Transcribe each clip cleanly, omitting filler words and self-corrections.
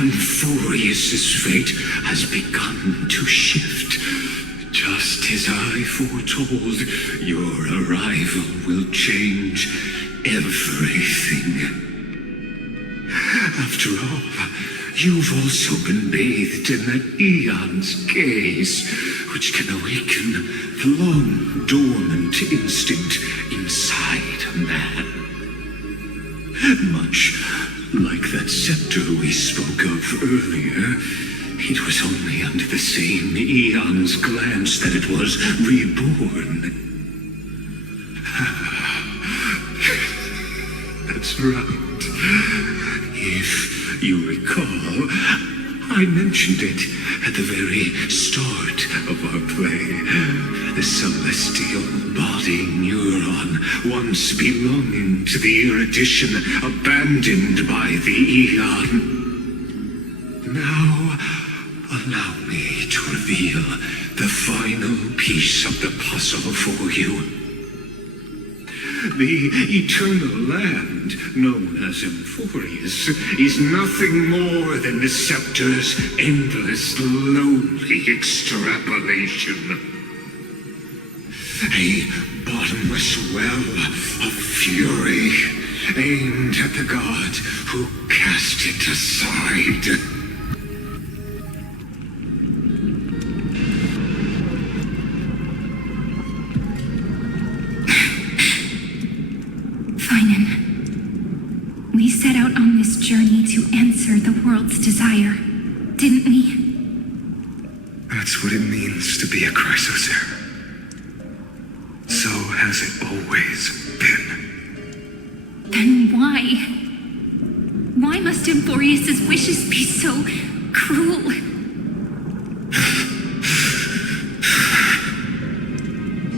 Amphoreus' fate has begun to shift. Just as I foretold, your arrival will change everything. After all, you've also been bathed in that eon's gaze, which can awaken the long-dormant instinct inside a man. Much like that scepter we spoke of earlier, it was only under the same eon's glance that it was reborn. That's right. If you recall, I mentioned it at the very start of our play. The celestial body neuron, once belonging to the erudition abandoned by the eon. Now, allow me to reveal the final piece of the puzzle for you. The eternal land, known as Amphoreus, is nothing more than the scepter's endless, lonely extrapolation. A bottomless well of fury, aimed at the god who cast it aside. We set out on this journey to answer the world's desire, didn't we? That's what it means to be a chrysocer. So has it always been. Then why? Why must Amphoreus' wishes be so cruel?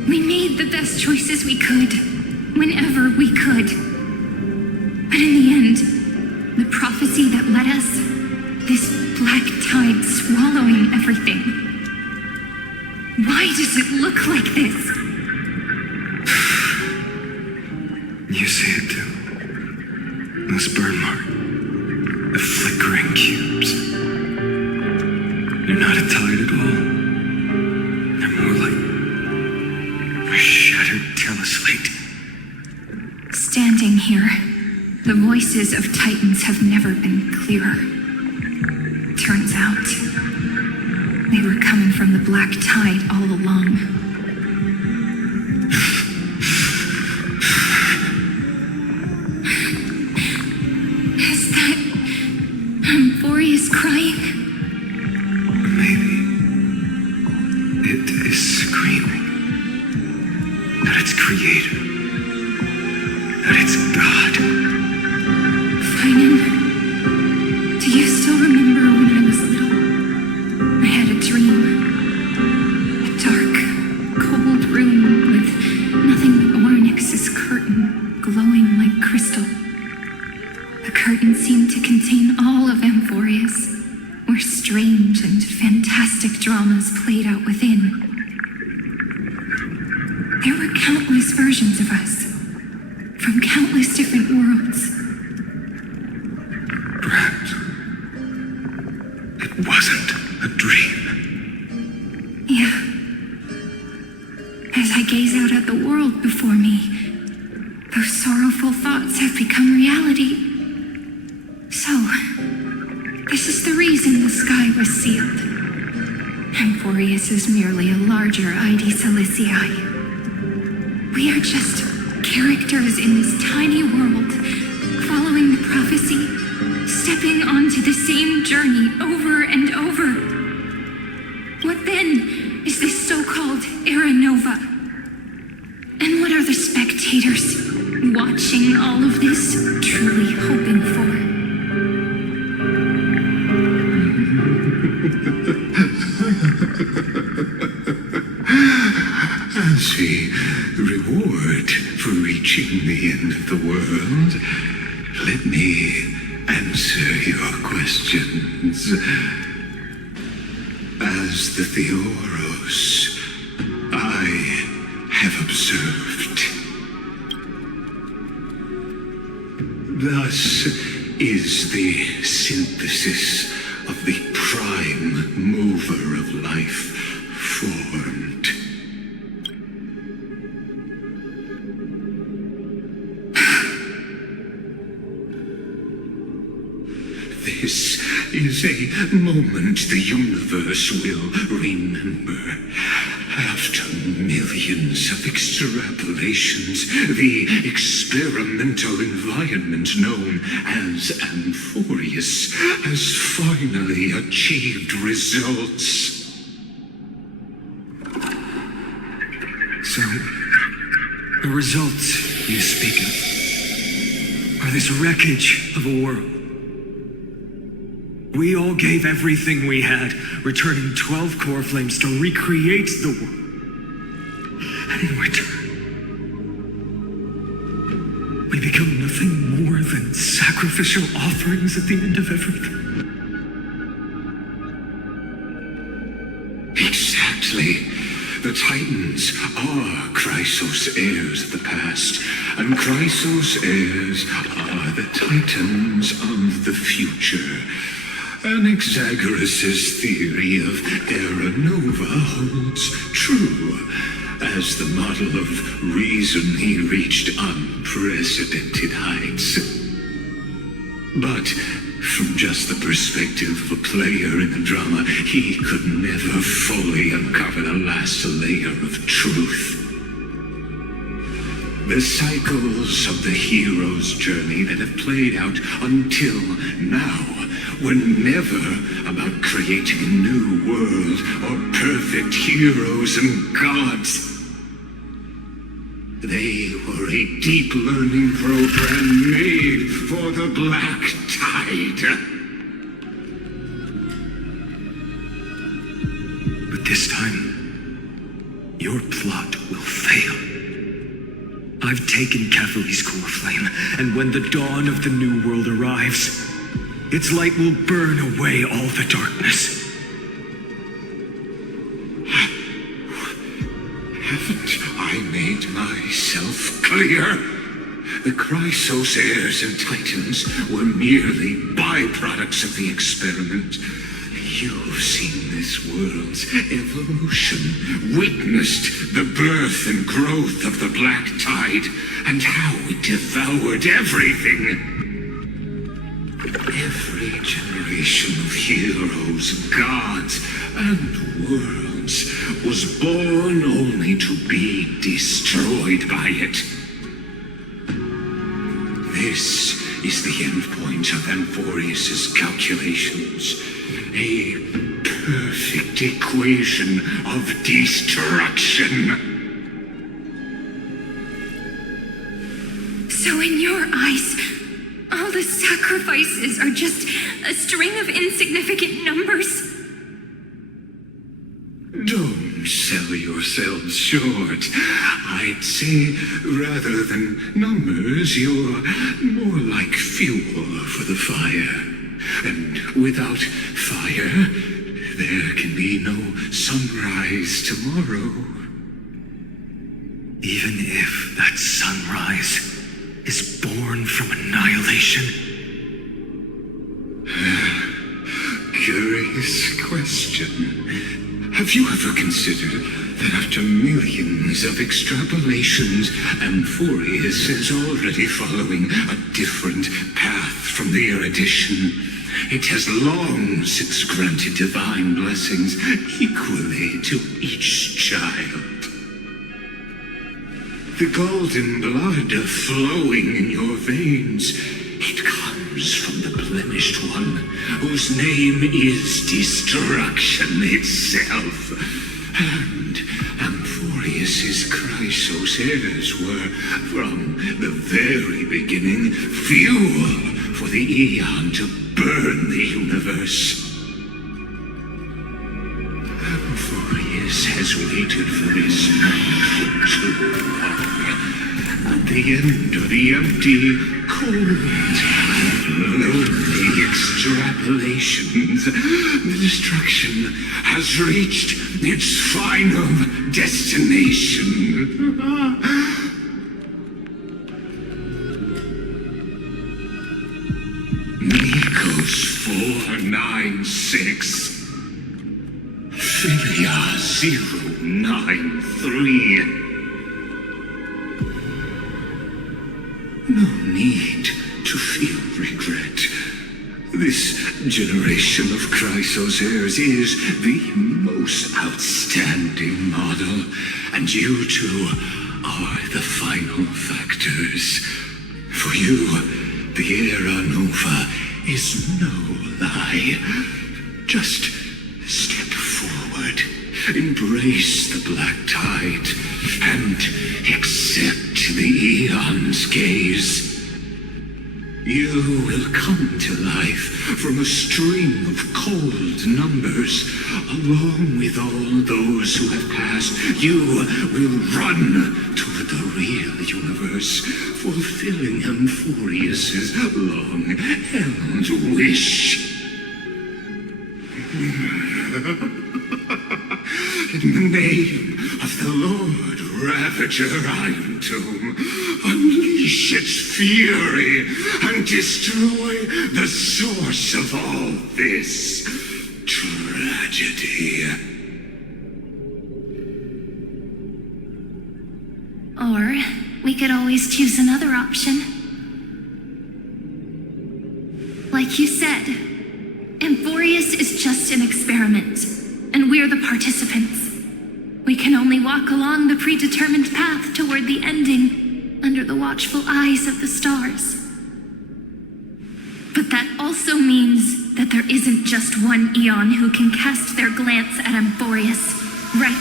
We made the best choices we could, whenever we could. But in the end, the prophecy that led us, this black tide swallowing everything. Why does it look like this? You see it too. Those burn marks. The flickering cubes. They're not a tide at all. They're more like a shattered teleslate. Standing here, the voices of Titans have never been clearer. Turns out, they were coming from the black tide all along. Is that Amphoreus crying? Maybe it is screaming that it's creator, that it's God. Finan, do you still remember when I was little? I had a dream. A dark, cold room with nothing but Onyx's curtain glowing like crystal. The curtain seemed to contain all of Amphoreus, where strange and fantastic dramas played out within. There were countless versions of us, from countless different worlds. Perhaps it wasn't a dream. Yeah. As I gaze out at the world before me, those sorrowful thoughts have become reality. So, this is the reason the sky was sealed. Amphoreus is merely a larger ID Celestii. We are just characters in this tiny world, following the prophecy, stepping onto the same journey over and over. What then is this so-called Era Nova? And what are the spectators watching all of this truly hoping for? As a reward for reaching the end of the world, let me answer your questions. As the Theoros, I have observed. Thus, is the synthesis of the prime mover of life formed. This is a moment the universe will remember. After millions of extrapolations, the experimental environment known as Amphoreus has finally achieved results. So, the results you speak of are this wreckage of a world. We all gave everything we had, returning 12 core flames to recreate the world. And in return, we become nothing more than sacrificial offerings at the end of everything. Exactly. The Titans are Chrysos heirs of the past, and Chrysos heirs are the Titans of the future. Anaxagoras' theory of Era Nova holds true. As the model of reason, he reached unprecedented heights. But from just the perspective of a player in the drama, he could never fully uncover the last layer of truth. The cycles of the hero's journey that have played out until now were never about creating a new world or perfect heroes and gods. They were a deep learning program made for the Black Tide. But this time, your plot will fail. I've taken Catholi's core flame, and when the dawn of the new world arrives, its light will burn away all the darkness. Haven't I made myself clear? The Chrysos heirs and Titans were merely byproducts of the experiment. You've seen this world's evolution, witnessed the birth and growth of the Black Tide, and how it devoured everything. Every generation of heroes, gods, and worlds was born only to be destroyed by it. This is the endpoint of Amphoreus' calculations. A perfect equation of destruction. So in your eyes, all the sacrifices are just a string of insignificant numbers? Don't sell yourselves short. I'd say, rather than numbers, you're more like fuel for the fire. And without fire, there can be no sunrise tomorrow. Even if that sunrise is born from annihilation. Curious question. Have you ever considered that after millions of extrapolations, Amphoreus is already following a different path from the erudition? It has long since granted divine blessings equally to each child. The golden blood flowing in your veins, it comes from the blemished one, whose name is destruction itself. And Amphoreus' Chrysos heirs were, from the very beginning, fuel for the Aeon to burn the universe. Amphoreus has waited for this moment for too long. At the end of the empty, cold, and lonely extrapolations, the destruction has reached its final destination. 496. Philia 093. No need to feel regret. This generation of Chrysos heirs is the most outstanding model, and you two are the final factors. For you, the era Nuova is no lie. Just step forward, embrace the black tide, and accept the Eon's gaze. You will come to life from a string of cold numbers. Along with all those who have passed, you will run toward the real universe, fulfilling Amphoreus' long-held wish. In the name of the Lord Ravager Iron Tomb, unleash its fury and destroy the source of all this tragedy. Or we could always choose another option. Like you said, Amphoreus is just an experiment, and we're the participants. We can only walk along the predetermined path toward the ending, under the watchful eyes of the stars. But that also means that there isn't just one Eon who can cast their glance at Amphoreus, right?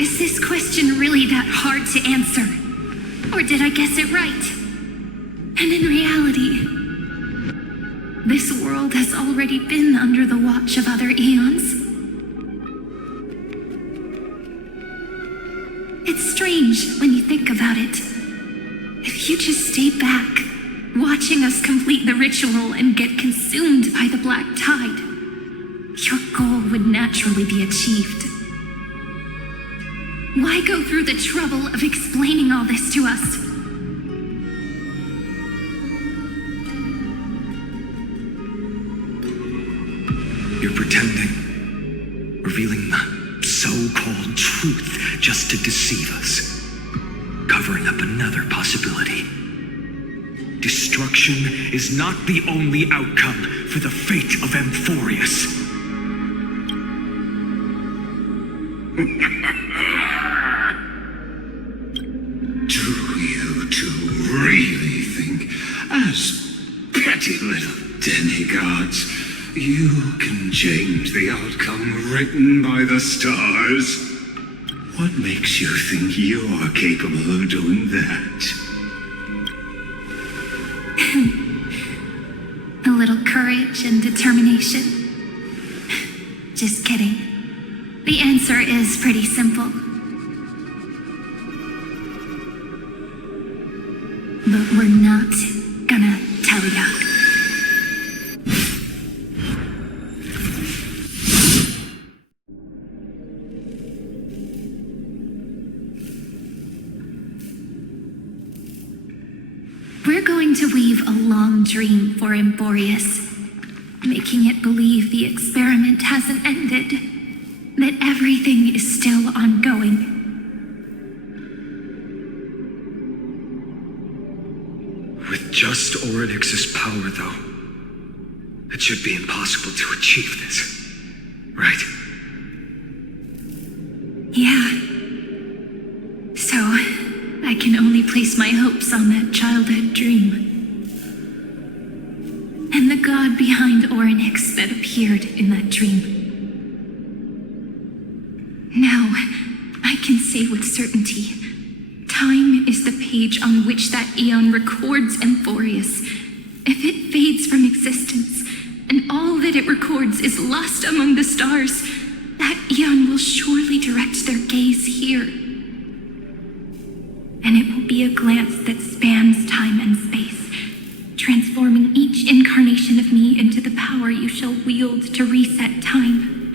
Is this question really that hard to answer? Or did I guess it right? And in reality, this world has already been under the watch of other eons. It's strange when you think about it. If you just stay back, watching us complete the ritual and get consumed by the black tide, your goal would naturally be achieved. Why go through the trouble of explaining all this to us? You're pretending, revealing the so-called truth just to deceive us, covering up another possibility. Destruction is not the only outcome for the fate of Amphoreus. Do you two really think, as petty little demigods, you can change the outcome written by the stars? What makes you think you're capable of doing that? A little courage and determination. Just kidding. The answer is pretty simple. But we're not gonna tell ya. We're going to weave a long dream for Amphoreus, making it believe the experiment hasn't ended, that everything is still ongoing. With just Orynyx's power, though, it should be impossible to achieve this, right? Yeah. So, I can only place my hopes on that childhood dream. And the god behind Orynyx that appeared in that dream. Now, I can say with certainty, time is the page on which that Eon records Amphoreus. If it fades from existence, and all that it records is lost among the stars, that Eon will surely direct their gaze here. And it will be a glance that spans time and space, transforming each incarnation of me into the power you shall wield to reset time,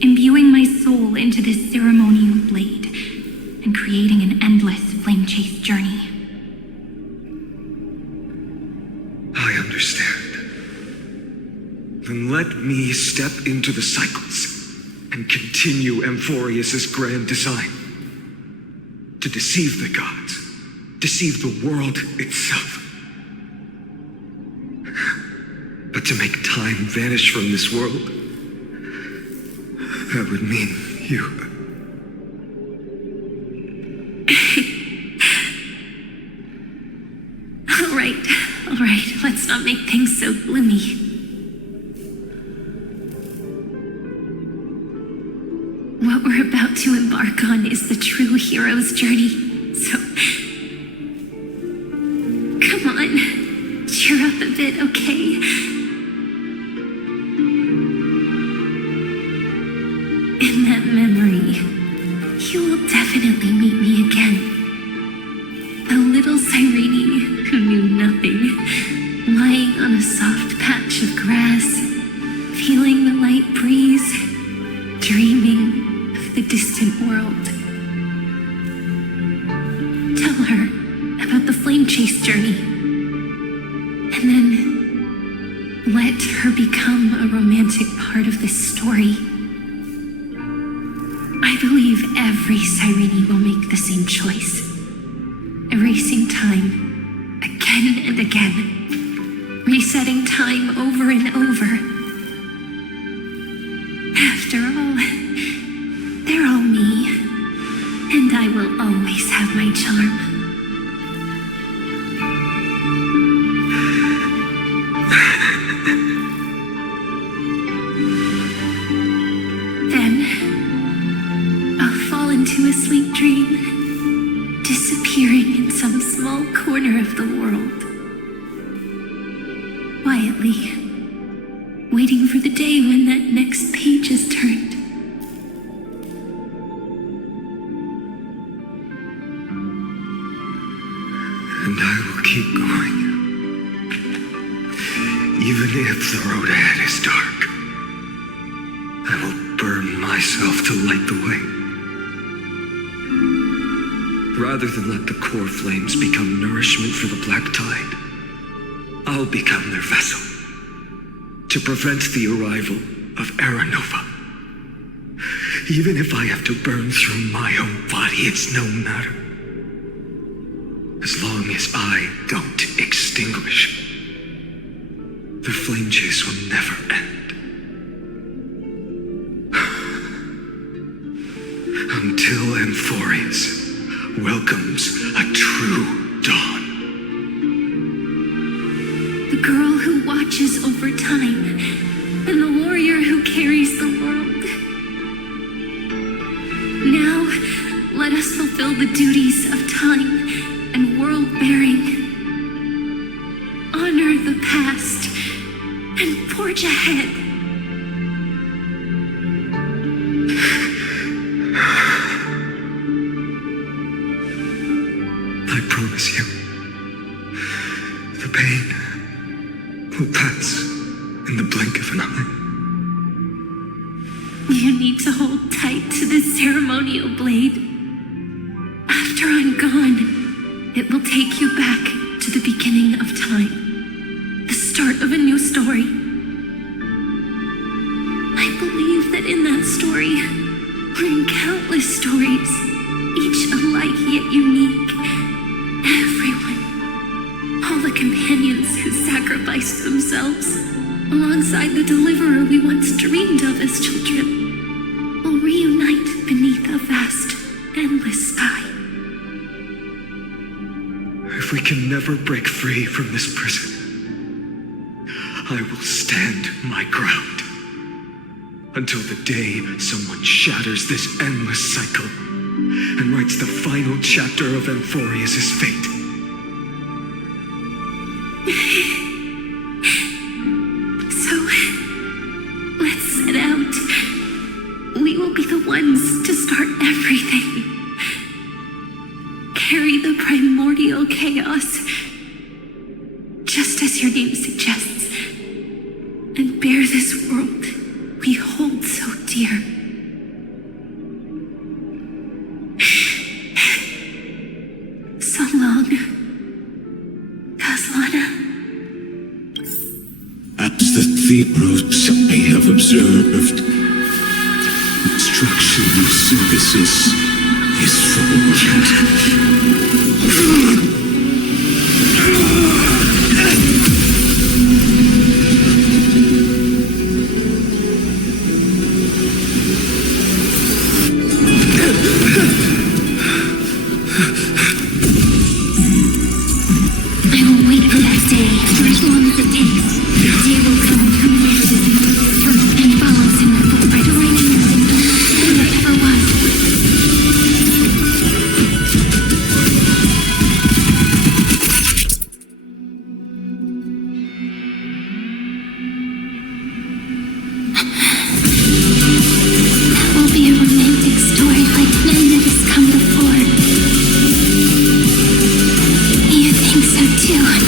imbuing my soul into this ceremonial blade and creating an endless flame chase journey. I understand. Then let me step into the cycles and continue Amphoreus' grand design. To deceive the gods, deceive the world itself. But to make time vanish from this world, that would mean you. All right, let's not make things so gloomy. What we're about to embark on is the true hero's journey, so come on, cheer up a bit, okay? In that memory, you will definitely meet me again. A little Cyrene who knew nothing, lying on a soft patch of grass, feeling the light breeze, dreaming of the distant world. Tell her about the flame chase journey, and then let her become a romantic part of this story. I believe every Cyrene will make the same choice, erasing time again and again, resetting time over and over. After all, they're all me, and I will always have my charm. Then, I'll fall into a sweet dream, disappearing in some small corner of the world. Quietly, waiting for the day when that next page is turned. And I will keep going. Even if the road ahead is dark, I will burn myself to light the way. Rather than let the core flames become nourishment for the black tide, I'll become their vessel to prevent the arrival of Nuova. Even if I have to burn through my own body, it's no matter. As long as I don't extinguish, the flame chase will never end. Until Amphoreus welcomes a true dawn. The girl who watches over time, and the warrior who carries the world. Now, let us fulfill the duties of time and world-bearing. Honor the past and forge ahead. I promise you, the pain will pass in the blink of an eye. You need to hold tight to this ceremonial blade. After I'm gone, it will take you back to the beginning of time, the start of a new story. I believe that in that story, or in countless stories, each alike yet unique, everyone, all the companions who sacrificed themselves, alongside the deliverer we once dreamed of as children, will reunite beneath a vast, endless sky. If we can never break free from this prison, I will stand my ground until the day someone shatters this endless cycle and writes the final chapter of Amphoreus' fate. So, let's set out. We will be the ones to start everything. Carry the primordial chaos, just as your name suggests, and bear this world we hold so dear. long. Caslana. As the Theros I have observed, destruction of synthesis is formed. I will wait for that day, for as long as it takes. The day will come when Amphoreus is turned and follows in the footprint, reigning as it ever was. That will be a romantic story like none that has come before. You think so too? Right.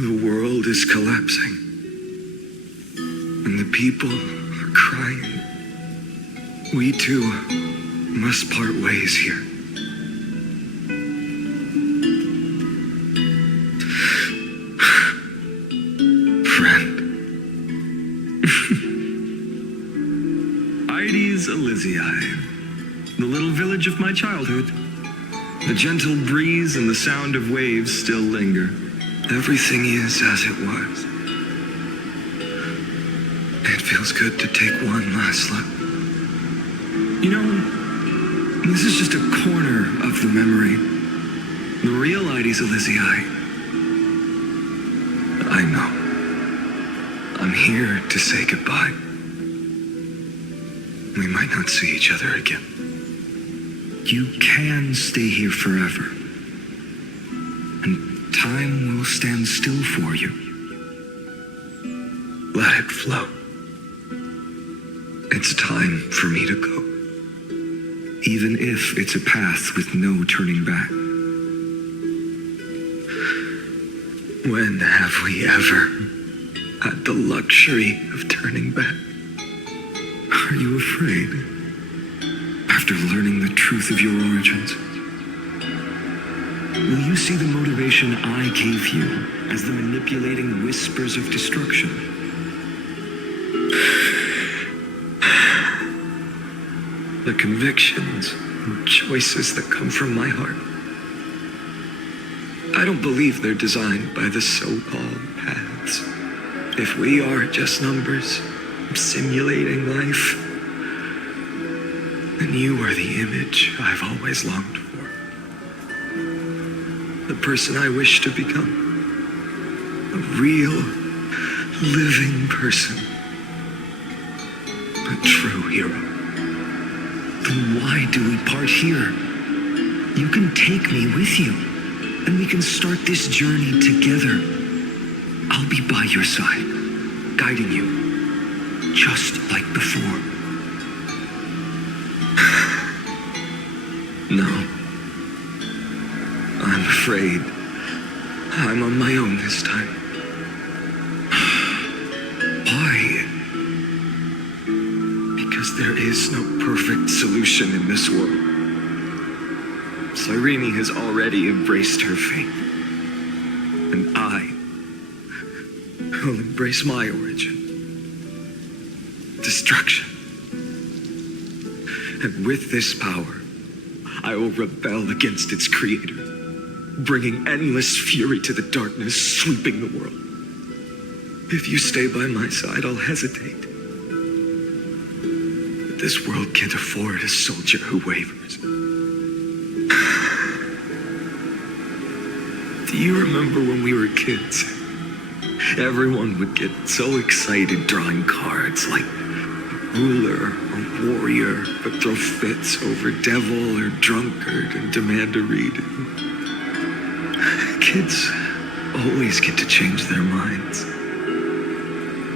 The world is collapsing, and the people are crying. We too must part ways here. Friend. Ides Elysiae, the little village of my childhood. The gentle breeze and the sound of waves still linger. Everything is as it was. It feels good to take one last look. You know, this is just a corner of the memory. The real Ides Elysiae. I know. I'm here to say goodbye. We might not see each other again. You can stay here forever. And time will stand still for you. Let it flow. It's time for me to go. Even if it's a path with no turning back. When have we ever had the luxury of turning back? Are you afraid? After learning the truth of your origins? Will you see the motivation I gave you as the manipulating whispers of destruction? The convictions and choices that come from my heart. I don't believe they're designed by the so-called paths. If we are just numbers simulating life, then you are the image I've always longed for. The person I wish to become. A real, living person. A true hero. Then why do we part here? You can take me with you, and we can start this journey together. I'll be by your side, guiding you, just like before. No. I'm afraid I'm on my own this time. Why? Because there is no perfect solution in this world. Cyrene has already embraced her fate. And I will embrace my origin. Destruction. And with this power, I will rebel against its creator. bringing endless fury to the darkness sweeping the world. If you stay by my side, I'll hesitate. But this world can't afford a soldier who wavers. Do you remember when we were kids? Everyone would get so excited drawing cards like a ruler, a warrior, but throw fits over devil or drunkard and demand a reading. Kids always get to change their minds.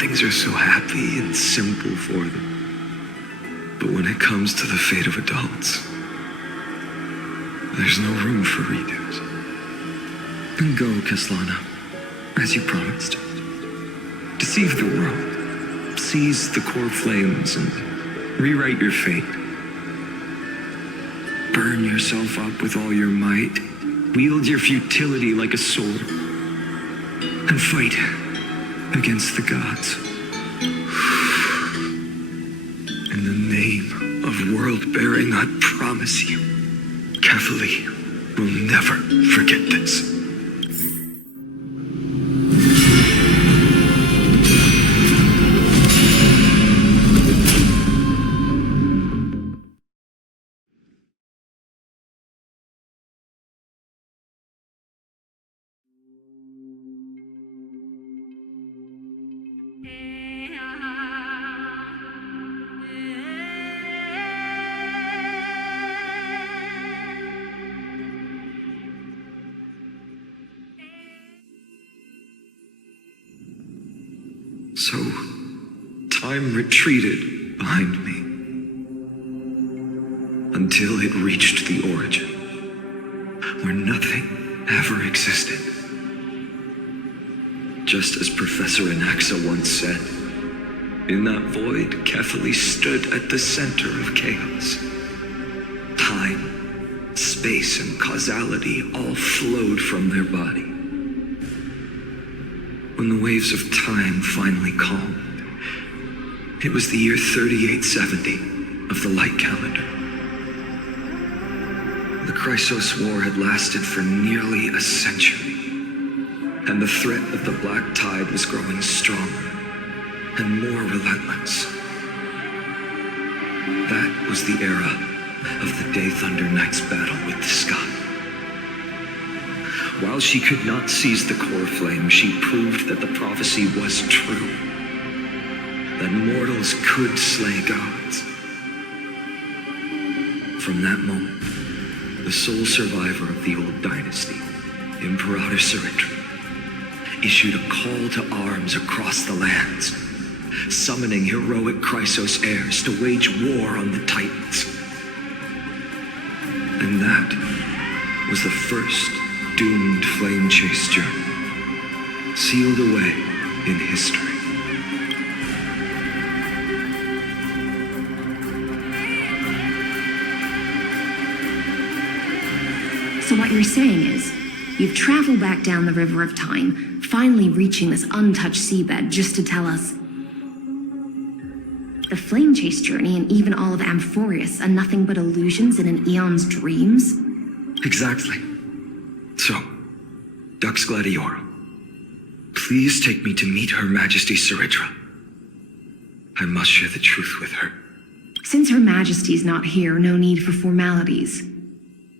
Things are so happy and simple for them. But when it comes to the fate of adults, there's no room for redos. Then go, Kaslana, as you promised. Deceive the world, seize the core flames, and rewrite your fate. Burn yourself up with all your might, wield your futility like a sword, and fight against the gods. In the name of world-bearing, I promise you, Kefali will never forget this. So, time retreated behind me until it reached the origin, where nothing ever existed. Just as Professor Anaxa once said, in that void, Kefali stood at the center of chaos. Time, space, and causality all flowed from their body. When the waves of time finally calmed, it was the year 3870 of the light calendar. The Chrysos War had lasted for nearly a century, and the threat of the Black Tide was growing stronger and more relentless. That was the era of the Day Thunder Knight's battle with the sky. While she could not seize the core flame, she proved that the prophecy was true, that mortals could slay gods. From that moment, the sole survivor of the old dynasty, Imperator Saritri, issued a call to arms across the lands, summoning heroic Chrysos heirs to wage war on the Titans. And that was the first doomed flame chase journey, sealed away in history. So what you're saying is, you've traveled back down the river of time, finally reaching this untouched seabed just to tell us the flame chase journey and even all of Amphoreus are nothing but illusions in an eon's dreams? Exactly. So, Dux Gladiorum, please take me to meet Her Majesty Saritra. I must share the truth with her. Since Her Majesty's not here, no need for formalities.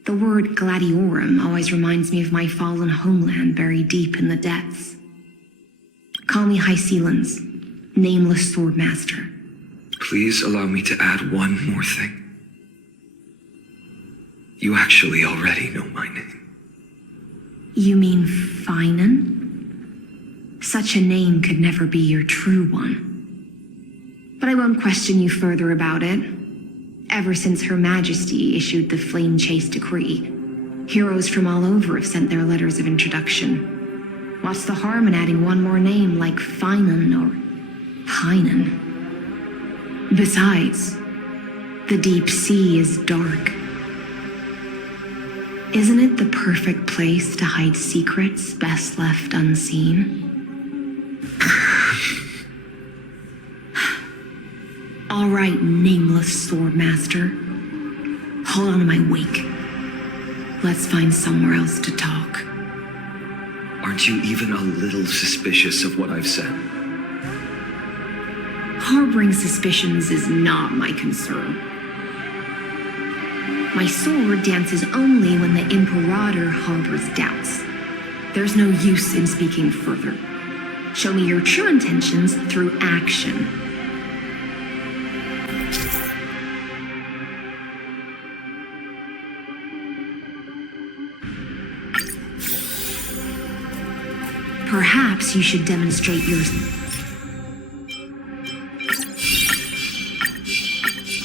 The word Gladiorum always reminds me of my fallen homeland buried deep in the depths. Call me High Sealans, nameless swordmaster. Please allow me to add one more thing. You actually already know my name. You mean Finan? Such a name could never be your true one. But I won't question you further about it. Ever since Her Majesty issued the Flame Chase Decree, heroes from all over have sent their letters of introduction. What's the harm in adding one more name like Finan or Pinan? Besides, the deep sea is dark. Isn't it the perfect place to hide secrets best left unseen? All right, nameless swordmaster. Hold on to my wake. Let's find somewhere else to talk. Aren't you even a little suspicious of what I've said? Harboring suspicions is not my concern. My sword dances only when the Imperator harbors doubts. There's no use in speaking further. Show me your true intentions through action. Perhaps you should demonstrate your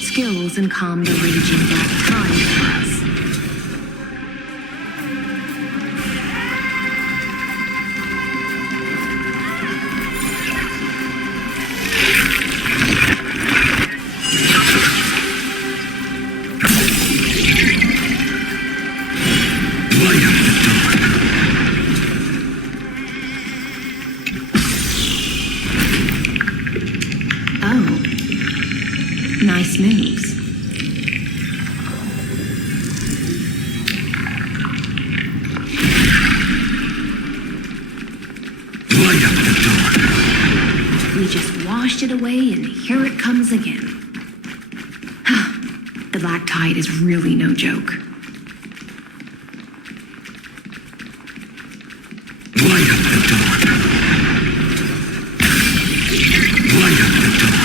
skills and calm the raging black tide for us. Light up the dark. Oh. Nice moves. Light up the dark. We just washed it away and here it comes again. The black tide is really no joke. Light up the dark. Light up the dark.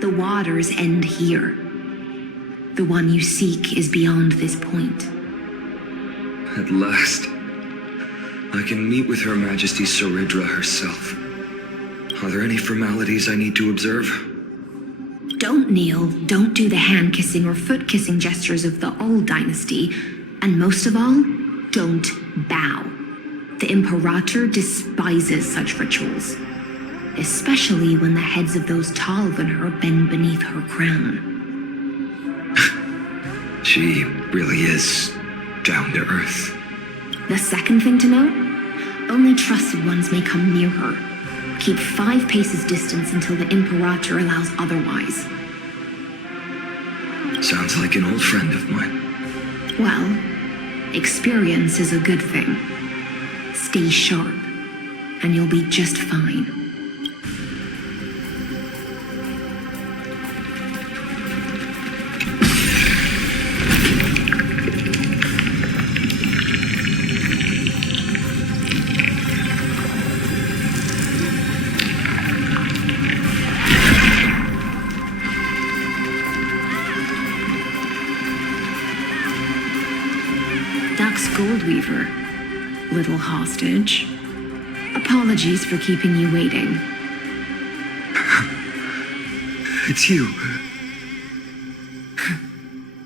The waters end here. The one you seek is beyond this point. At last, I can meet with Her Majesty Saridra herself. Are there any formalities I need to observe? Don't kneel, don't do the hand-kissing or foot-kissing gestures of the old dynasty, and most of all, don't bow. The Imperator despises such rituals, especially when the heads of those taller than her bend beneath her crown. She really is down to earth. The second thing to note, only trusted ones may come near her. Keep 5 paces distance until the Imperator allows otherwise. Sounds like an old friend of mine. Well, experience is a good thing. Stay sharp, and you'll be just fine. Goldweaver, little hostage. Apologies for keeping you waiting. It's you.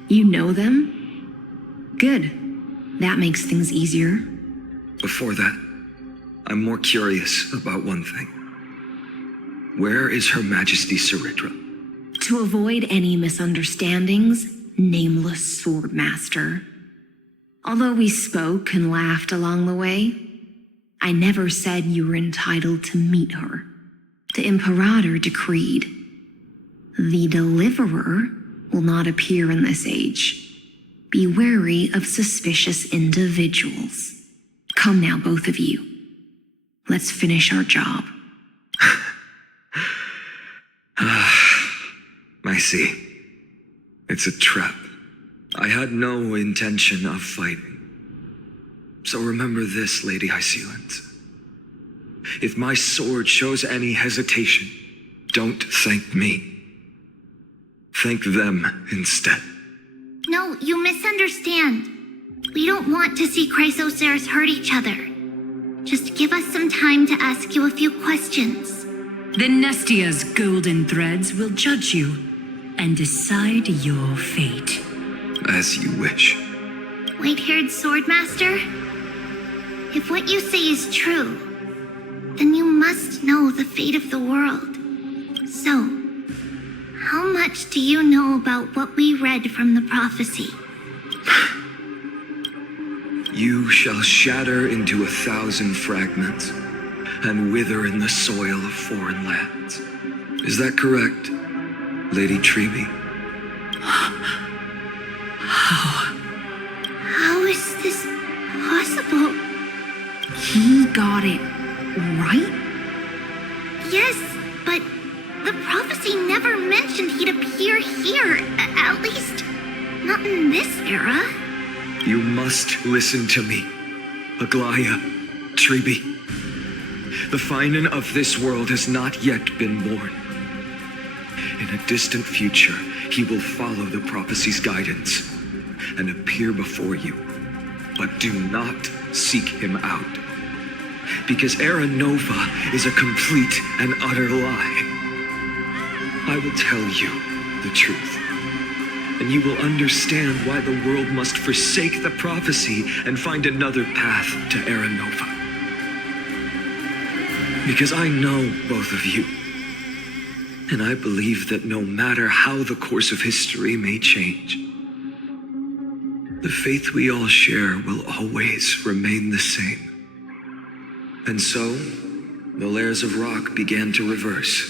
You know them? Good. That makes things easier. Before that, I'm more curious about one thing. Where is Her Majesty Saridra? To avoid any misunderstandings, nameless swordmaster. Although we spoke and laughed along the way, I never said you were entitled to meet her. The Imperator decreed, the Deliverer will not appear in this age. Be wary of suspicious individuals. Come now, both of you. Let's finish our job. I see. It's a trap. I had no intention of fighting. So remember this, Lady Hysealant. If my sword shows any hesitation, don't thank me. Thank them instead. No, you misunderstand. We don't want to see Chrysoceres hurt each other. Just give us some time to ask you a few questions. Then Nestia's golden threads will judge you and decide your fate. As you wish. White-haired swordmaster? If what you say is true, then you must know the fate of the world. So, how much do you know about what we read from the prophecy? You shall shatter into 1,000 fragments and wither in the soil of foreign lands. Is that correct, Lady Treby? How is this possible? He got it right? Yes, but the prophecy never mentioned he'd appear here, at least not in this era. You must listen to me, Aglaya, Treby. The Finan of this world has not yet been born. In a distant future, he will follow the prophecy's guidance and appear before you. But do not seek him out, because Era Nova is a complete and utter lie. I will tell you the truth, and you will understand why the world must forsake the prophecy and find another path to Era Nova. Because I know both of you, and I believe that no matter how the course of history may change, the faith we all share will always remain the same. And so, the layers of rock began to reverse,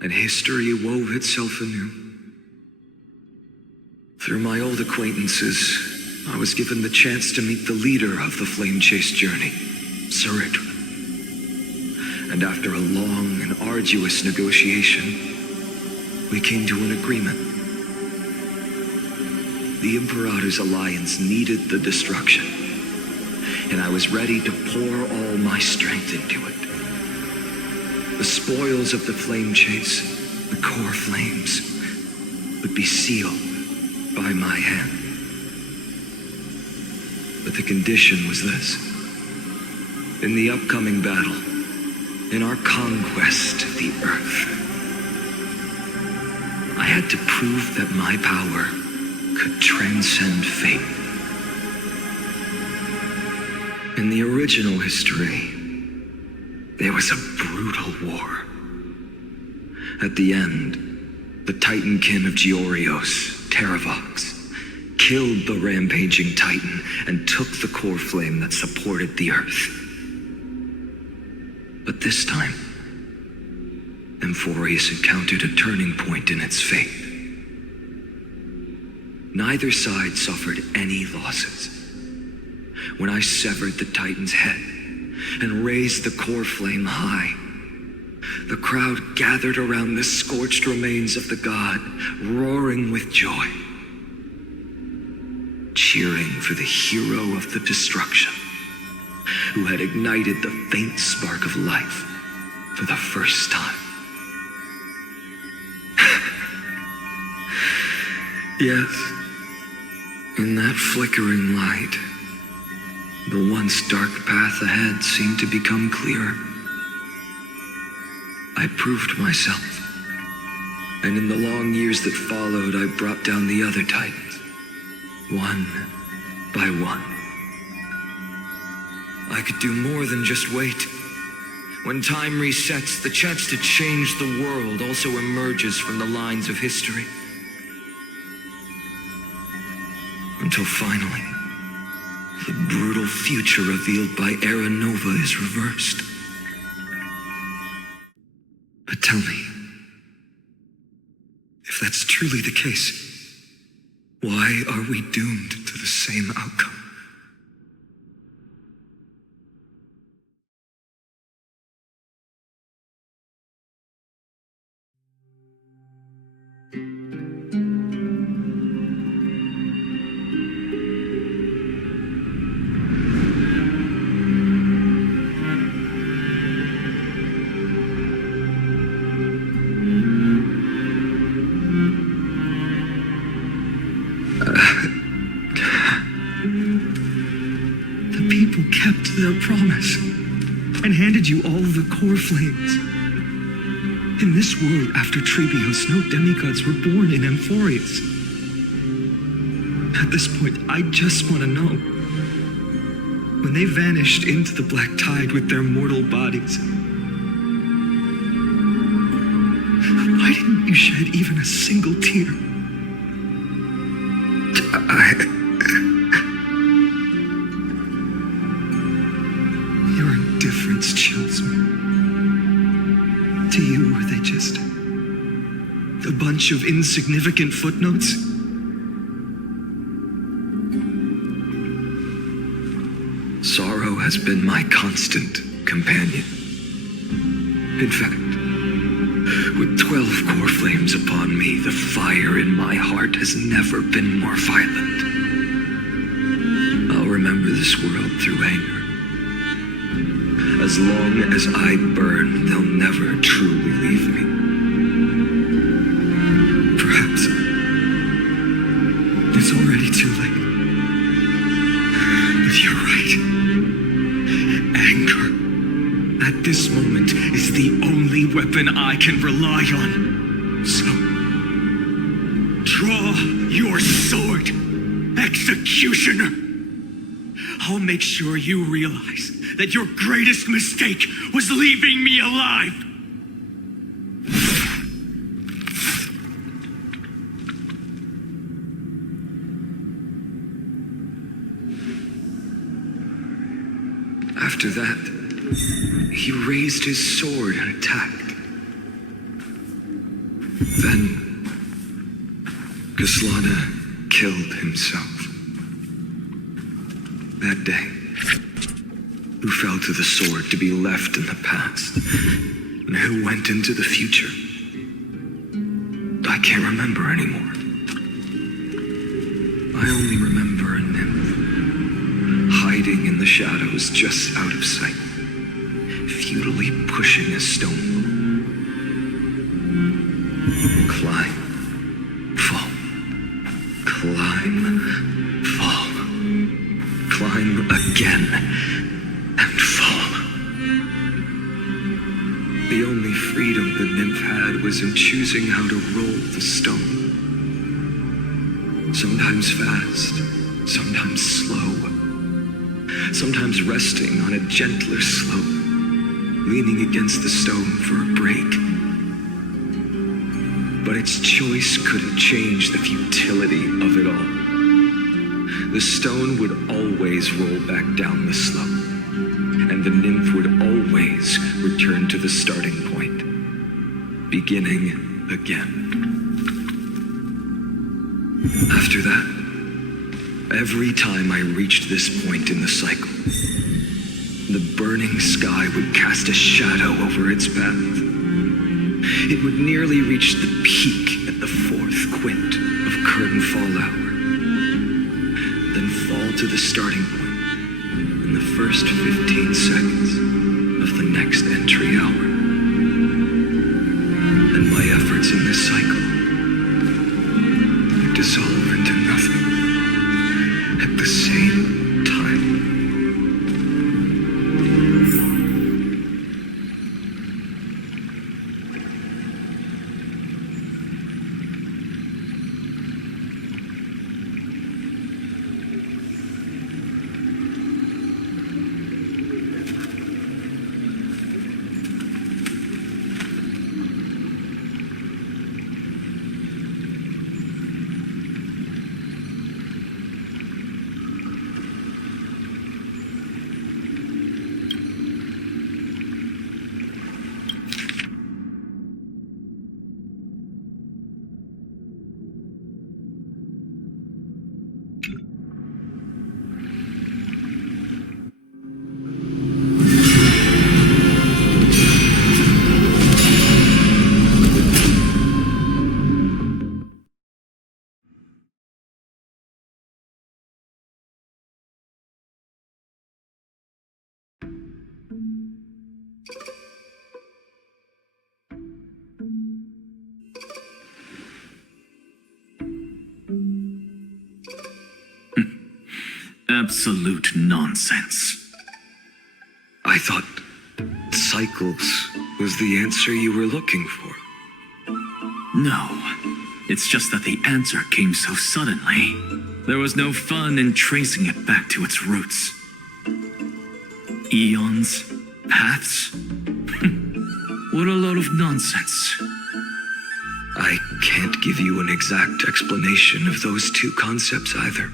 and history wove itself anew. Through my old acquaintances, I was given the chance to meet the leader of the Flame Chase journey, Saridra. And after a long and arduous negotiation, we came to an agreement. The Imperator's alliance needed the destruction, and I was ready to pour all my strength into it. The spoils of the Flame Chase, the core flames, would be sealed by my hand. But the condition was this. In the upcoming battle, in our conquest of the Earth, I had to prove that my power could transcend fate. In the original history, there was a brutal war. At the end, the Titankin of Georios, Terravox, killed the rampaging Titan and took the core flame that supported the Earth. But this time, Amphoreus encountered a turning point in its fate. Neither side suffered any losses. When I severed the Titan's head and raised the core flame high, the crowd gathered around the scorched remains of the god, roaring with joy, cheering for the hero of the destruction, who had ignited the faint spark of life for the first time. Yes, in that flickering light, the once dark path ahead seemed to become clearer. I proved myself, and in the long years that followed, I brought down the other Titans, one by one. I could do more than just wait. When time resets, the chance to change the world also emerges from the lines of history. Until finally, the brutal future revealed by Era Nova is reversed. But tell me, if that's truly the case, why are we doomed to the same outcome? Kept their promise and handed you all the core flames. In this world after Trebios, no demigods were born in Amphoreus. At this point, I just want to know, when they vanished into the black tide with their mortal bodies, why didn't you shed even a single tear? bunch of insignificant footnotes? Sorrow has been my constant companion. In fact, with 12 core flames upon me, the fire in my heart has never been more violent. I'll remember this world through anger. As long as I burn, they'll never truly leave me. Perhaps it's already too late. But you're right. Anger, at this moment, is the only weapon I can rely on. So, draw your sword, executioner. I'll make sure you realize that your greatest mistake was leaving me alive. After that, he raised his sword and attacked. Then, Gislana killed himself. That day, who fell to the sword to be left in the past, and who went into the future, I can't remember anymore. I only remember a nymph, hiding in the shadows just out of sight, futilely pushing a stone. Climb, fall, climb, fall, climb again, and fall. The only freedom the nymph had was in choosing how to roll the stone. Sometimes fast, sometimes slow. Sometimes resting on a gentler slope, leaning against the stone for a break. But its choice couldn't change the futility of it all. The stone would always roll back down the slope, and the nymph would always return to the starting point, beginning again. After that, every time I reached this point in the cycle, the burning sky would cast a shadow over its path. It would nearly reach the peak at the 4th quint of curtain fall hour, then fall to the starting point in the first 15 seconds of the next entry hour. And my efforts in this cycle would dissolve into nothing at the same time. Absolute nonsense. I thought cycles was the answer you were looking for. No, it's just that the answer came so suddenly. There was no fun in tracing it back to its roots. Eons, paths. What a load of nonsense. I can't give you an exact explanation of those two concepts either.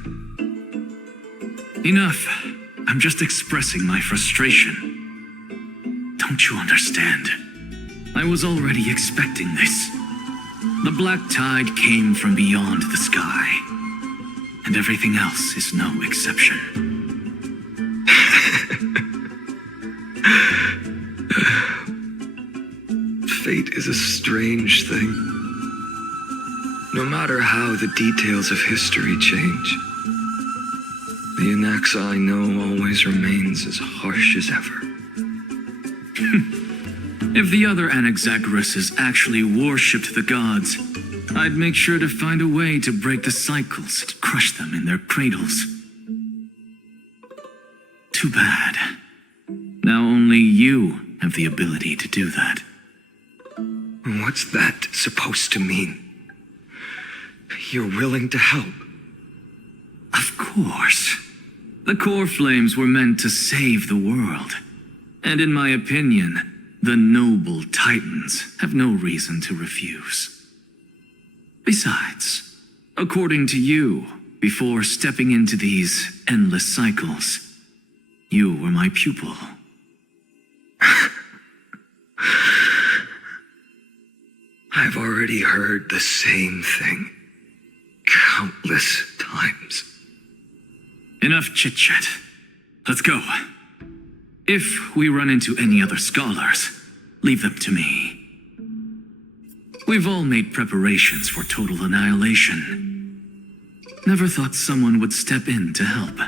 Enough. I'm just expressing my frustration. Don't you understand? I was already expecting this. The black tide came from beyond the sky, and everything else is no exception. Fate is a strange thing. No matter how the details of history change, the Anaxa I know always remains as harsh as ever. If the other Anaxagoras actually worshipped the gods, I'd make sure to find a way to break the cycles and crush them in their cradles. Too bad. Now only you have the ability to do that. What's that supposed to mean? You're willing to help? Of course. The core flames were meant to save the world. And in my opinion, the noble titans have no reason to refuse. Besides, according to you, before stepping into these endless cycles, you were my pupil. I've already heard the same thing countless times. Enough chit-chat. Let's go. If we run into any other scholars, leave them to me. We've all made preparations for total annihilation. Never thought someone would step in to help.